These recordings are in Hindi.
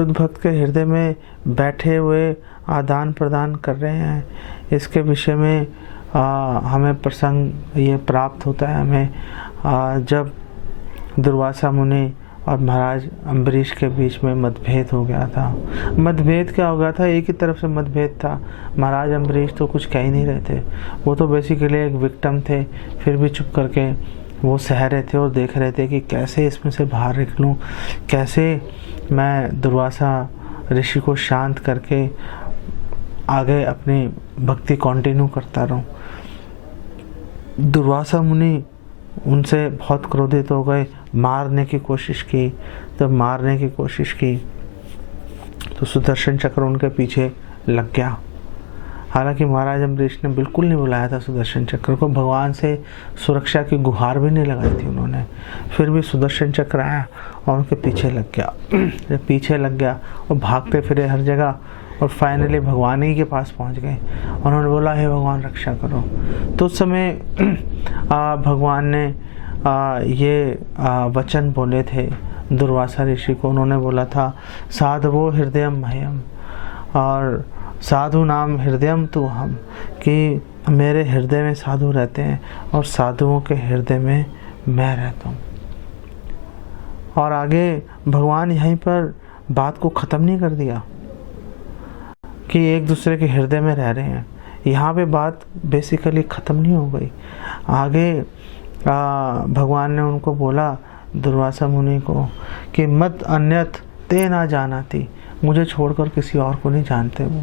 शुद्ध भक्त के हृदय में बैठे हुए आदान प्रदान कर रहे हैं, इसके विषय में हमें प्रसंग ये प्राप्त होता है हमें जब दुर्वासा मुनि और महाराज अम्बरीश के बीच में मतभेद हो गया था। मतभेद क्या हो गया था? एक ही तरफ से मतभेद था। महाराज अम्बरीश तो कुछ कह ही नहीं रहे थे, वो तो बेसिकली एक विक्टिम थे, फिर भी चुप करके वो सह रहे थे और देख रहे थे कि कैसे इसमें से बाहर निकलूं, कैसे मैं दुर्वासा ऋषि को शांत करके आगे अपनी भक्ति कंटिन्यू करता रहूं। दुर्वासा मुनि उनसे बहुत क्रोधित हो गए, मारने की कोशिश की। जब मारने की कोशिश की तो सुदर्शन चक्र उनके पीछे लग गया। हालांकि महाराज अम्बरीश ने बिल्कुल नहीं बुलाया था सुदर्शन चक्र को, भगवान से सुरक्षा की गुहार भी नहीं लगाई थी उन्होंने, फिर भी सुदर्शन चक्र आया और उनके पीछे लग गया। जब पीछे लग गया और भागते फिरे हर जगह और फाइनली भगवान ही के पास पहुंच गए। उन्होंने बोला, हे भगवान रक्षा करो। तो उस समय भगवान ने ये वचन बोले थे दुर्वासा ऋषि को। उन्होंने बोला था, साधवो हृदयम मह्यम, और साधु नाम हृदयम तु हम, कि मेरे हृदय में साधु रहते हैं और साधुओं के हृदय में मैं रहता हूँ। और आगे भगवान यहीं पर बात को ख़त्म नहीं कर दिया कि एक दूसरे के हृदय में रह रहे हैं, यहाँ पे बात बेसिकली ख़त्म नहीं हो गई। आगे भगवान ने उनको बोला, दुर्वासा मुनि को, कि मत अन्यत ते ना जानाति, मुझे छोड़कर किसी और को नहीं जानते, वो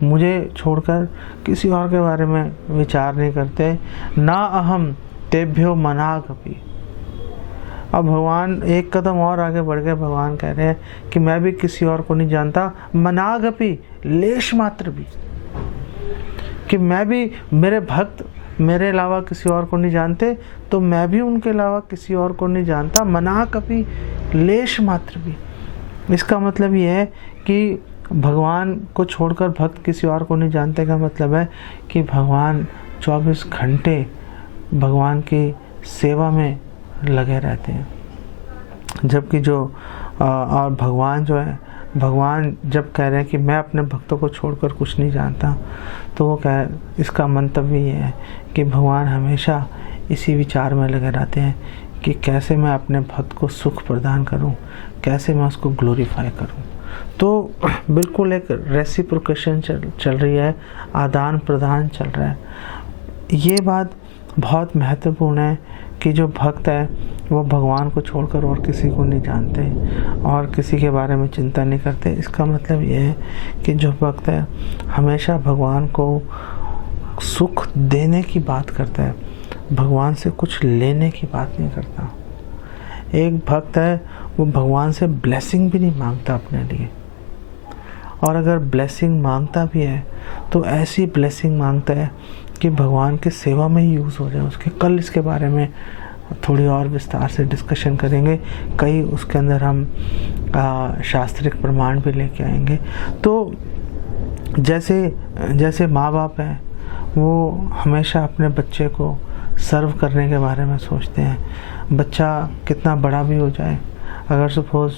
मुझे छोड़कर किसी और के बारे में विचार नहीं करते। ना अहम तेभ्यो मनागपि। अब भगवान एक कदम और आगे बढ़ गए। भगवान कह रहे हैं कि मैं भी किसी और को नहीं जानता, मनागपि, लेश मात्र भी, कि मैं भी, मेरे भक्त मेरे अलावा किसी और को नहीं जानते, तो मैं भी उनके अलावा किसी और को नहीं जानता, मनागपि, लेश मात्र भी। इसका मतलब ये है कि भगवान को छोड़कर भक्त किसी और को नहीं जानते का मतलब है कि भगवान 24 घंटे भगवान की सेवा में लगे रहते हैं। जबकि जो और भगवान जो है, भगवान जब कह रहे हैं कि मैं अपने भक्तों को छोड़कर कुछ नहीं जानता, तो वो इसका मंतव्य ये है कि भगवान हमेशा इसी विचार में लगे रहते हैं कि कैसे मैं अपने भक्त को सुख प्रदान करूं, कैसे मैं उसको ग्लोरीफाई करूं। तो बिल्कुल एक रेसिप्रोकेशन चल रही है, आदान प्रदान चल रहा है। ये बात बहुत महत्वपूर्ण है कि जो भक्त है वो भगवान को छोड़कर और किसी को नहीं जानते और किसी के बारे में चिंता नहीं करते। इसका मतलब ये है कि जो भक्त है हमेशा भगवान को सुख देने की बात करता है, भगवान से कुछ लेने की बात नहीं करता। एक भक्त है वो भगवान से ब्लेसिंग भी नहीं मांगता अपने लिए, और अगर ब्लेसिंग मांगता भी है तो ऐसी ब्लेसिंग मांगता है कि भगवान के सेवा में ही यूज़ हो जाए उसके। कल इसके बारे में थोड़ी और विस्तार से डिस्कशन करेंगे, कई उसके अंदर हम शास्त्रिक प्रमाण भी लेके आएंगे। तो जैसे माँ बाप हैं वो हमेशा अपने बच्चे को सर्व करने के बारे में सोचते हैं। बच्चा कितना बड़ा भी हो जाए, अगर सपोज़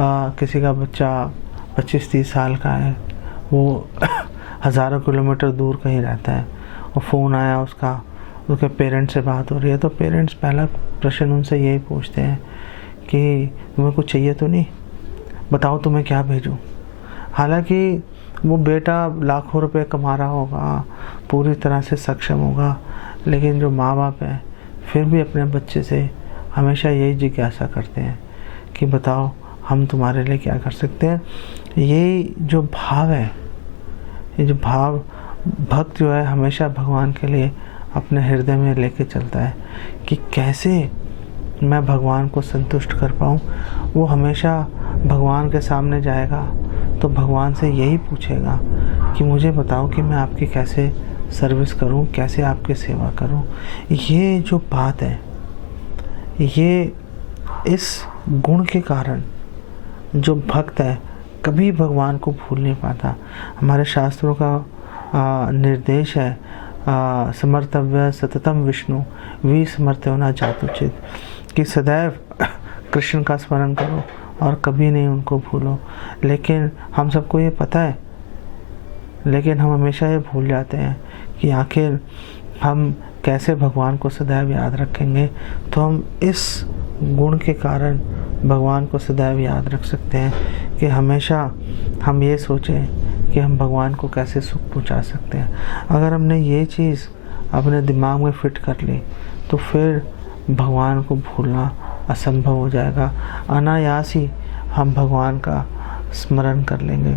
किसी का बच्चा 25-30 साल का है, वो हज़ारों किलोमीटर दूर कहीं रहता है और फ़ोन आया उसका, उसके पेरेंट्स से बात हो रही है, तो पेरेंट्स पहला प्रश्न उनसे यही पूछते हैं कि तुम्हें कुछ चाहिए तो नहीं, बताओ तुम्हें क्या भेजूं। हालांकि वो बेटा लाखों रुपए कमा रहा होगा, पूरी तरह से सक्षम होगा, लेकिन जो माँ बाप हैं फिर भी अपने बच्चे से हमेशा यही जिज्ञासा करते हैं कि बताओ हम तुम्हारे लिए क्या कर सकते हैं। ये जो भाव है, ये जो भाव भक्त जो है हमेशा भगवान के लिए अपने हृदय में लेके चलता है कि कैसे मैं भगवान को संतुष्ट कर पाऊँ। वो हमेशा भगवान के सामने जाएगा तो भगवान से यही पूछेगा कि मुझे बताओ कि मैं आपकी कैसे सर्विस करूं, कैसे आपकी सेवा करूं। ये जो बात है, ये इस गुण के कारण जो भक्त है कभी भगवान को भूल नहीं पाता। हमारे शास्त्रों का निर्देश है, समर्तव्य सततम विष्णु विस्मर्त्यो न जातुचित, कि सदैव कृष्ण का स्मरण करो और कभी नहीं उनको भूलो। लेकिन हम सबको ये पता है, लेकिन हम हमेशा ये भूल जाते हैं कि आखिर हम कैसे भगवान को सदैव याद रखेंगे। तो हम इस गुण के कारण भगवान को सदैव याद रख सकते हैं कि हमेशा हम ये सोचें कि हम भगवान को कैसे सुख पहुंचा सकते हैं। अगर हमने ये चीज़ अपने दिमाग में फिट कर ली तो फिर भगवान को भूलना असंभव हो जाएगा। अनायास ही हम भगवान का स्मरण कर लेंगे।